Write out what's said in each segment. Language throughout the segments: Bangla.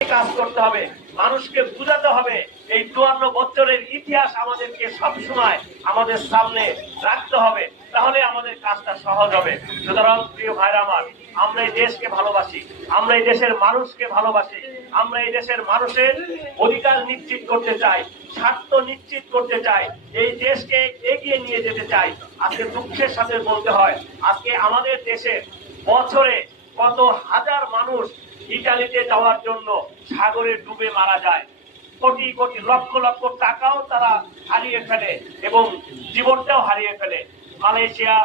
কাজ করতে হবে, মানুষকে বুঝাতে হবে। এই ৫৪ বছরের ইতিহাস আমাদেরকে সবসময় আমাদের সামনে রাখতে হবে, তাহলে আমাদের কাজটা সহজ হবে। সুতরাং প্রিয় ভাইরা আমার, আমরা এই দেশকে ভালোবাসি, আমরা এই দেশের মানুষকে ভালোবাসি, আমরা এই দেশের মানুষের অধিকার নিশ্চিত করতে চাই, স্বার্থ নিশ্চিত করতে চাই, এই দেশকে এগিয়ে নিয়ে যেতে চাই। আজকে দুঃখের সাথে বলতে হয়, আজকে আমাদের দেশে বছরে কত হাজার মানুষ ইটালিতে যাওয়ার জন্য সাগরে ডুবে মারা যায়, কোটি কোটি লক্ষ লক্ষ টাকাও তারা হারিয়ে ফেলে এবং জীবনটাও হারিয়ে ফেলে। মালয়েশিয়া,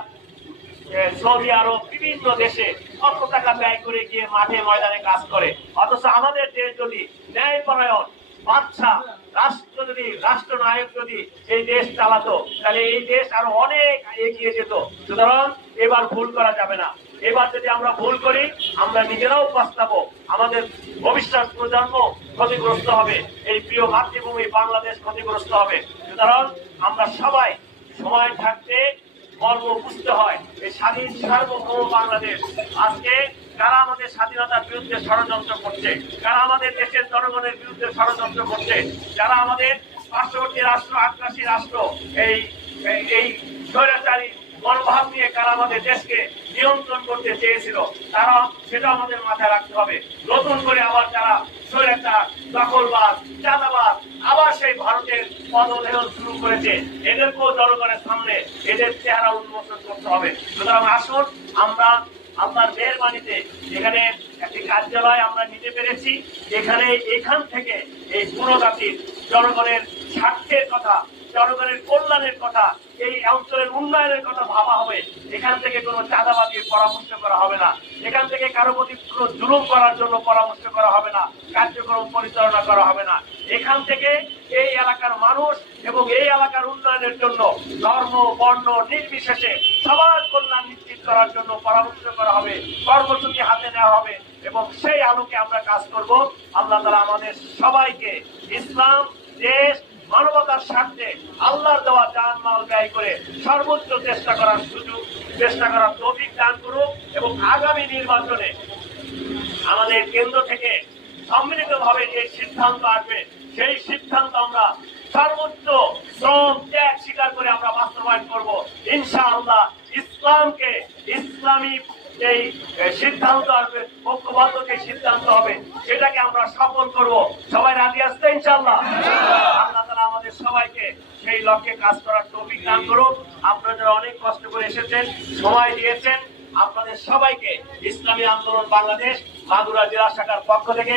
সৌদি আরব, বিভিন্ন দেশে কত টাকা ব্যয় করে গিয়ে মাঠে ময়দানে কাজ করে, অথচ আমাদের দেশ যদি ন্যায়পরায়ণ বাদশা রাষ্ট্রনায়ক যদি এই দেশ চালাতো, তাহলে এই দেশ আরো অনেক এগিয়ে যেত। সুতরাং এবার ভুল করা যাবে না। এবার যদি আমরা ভুল করি, আমরা নিজেরাও পস্তাবো, আমাদের ভবিষ্যৎ প্রজন্ম ক্ষতিগ্রস্ত হবে, এই প্রিয় মাতৃভূমি বাংলাদেশ ক্ষতিগ্রস্ত হবে। সুতরাং আমরা সবাই সময় থাকতে গর্ব বুঝতে হয়, এই স্বাধীন সার্বভৌম বাংলাদেশ আজকে কারা আমাদের স্বাধীনতার বিরুদ্ধে ষড়যন্ত্র করছে, কারা আমাদের দেশের জনগণের বিরুদ্ধে ষড়যন্ত্র করছে, যারা আমাদের পার্শ্ববর্তী রাষ্ট্র, আগ্রাসী রাষ্ট্র, এই স্বৈরাচারী মনোভাব নিয়ে কারা আমাদের দেশকে নিয়ন্ত্রণ করতে চেয়েছিল, তারা সেটা আমাদের মাথায় রাখতে হবে। নতুন করে আবার যারা স্বৈরাচার, দখলবাদ, চাঁদাবাদ আবার সেই ভারতের পদলেহন শুরু করেছে, এদেরকেও জনগণের সামনে এদের চেহারা উন্মোচন করতে হবে। সুতরাং আসুন, আমরা আপনার মেহরবানিতে এখানে একটি কার্যালয় আমরা নিতে পেরেছি, এখান থেকে এই পুরো জাতির জনগণের স্বার্থের কথা, জনগণের কল্যাণের কথা, এই অঞ্চলের উন্নয়নের কথা ভাবা হবে। এখান থেকে কোনো চাঁদাবাজির পরামর্শ করা হবে না, এখান থেকে কারো প্রতি কোনো জুলুম করার জন্য পরামর্শ করা হবে না, কার্যক্রম পরিচালনা করা হবে না। এখান থেকে এই এলাকার মানুষ এবং এই এলাকার উন্নয়নের জন্য ধর্ম বর্ণ নির্বিশেষে সবার কল্যাণ নিশ্চিত করার জন্য পরামর্শ করা হবে, কর্মসূচি হাতে নেওয়া হবে এবং সেই আলোকে আমরা কাজ করব। আল্লাহ তাআলা আমাদের সবাইকে ইসলাম, দেশ, মানবতার স্বার্থে আল্লাহর দেওয়া জান মাল ব্যয় করে সর্বোচ্চ চেষ্টা করার তৌফিক দান করুক এবং আগামী নির্বাচনে আমাদের কেন্দ্র থেকে সম্মিলিতভাবে যে সিদ্ধান্ত আসবে, সেই সিদ্ধান্ত আমরা সর্বোচ্চ শ্রম ত্যাগ স্বীকার করে আমরা বাস্তবায়ন করব ইনশাআল্লাহ। ইসলামকে, ইসলামী এই সিদ্ধান্ত আসবে, ঐক্যবদ্ধ যে সিদ্ধান্ত হবে, সেটাকে আমরা সফল করব। সবাই রাজি আসতে ইনশাআল্লাহ। আল্লাহ তাআলা আমাদের সবাইকে সেই লক্ষ্যে কাজ করার তৌফিক দান করুন। আপনারা যারা অনেক কষ্ট করে এসেছেন, সময় দিয়েছেন, আপনাদের সবাইকে ইসলামী আন্দোলন বাংলাদেশ মাগুরা জেলা শাখার পক্ষ থেকে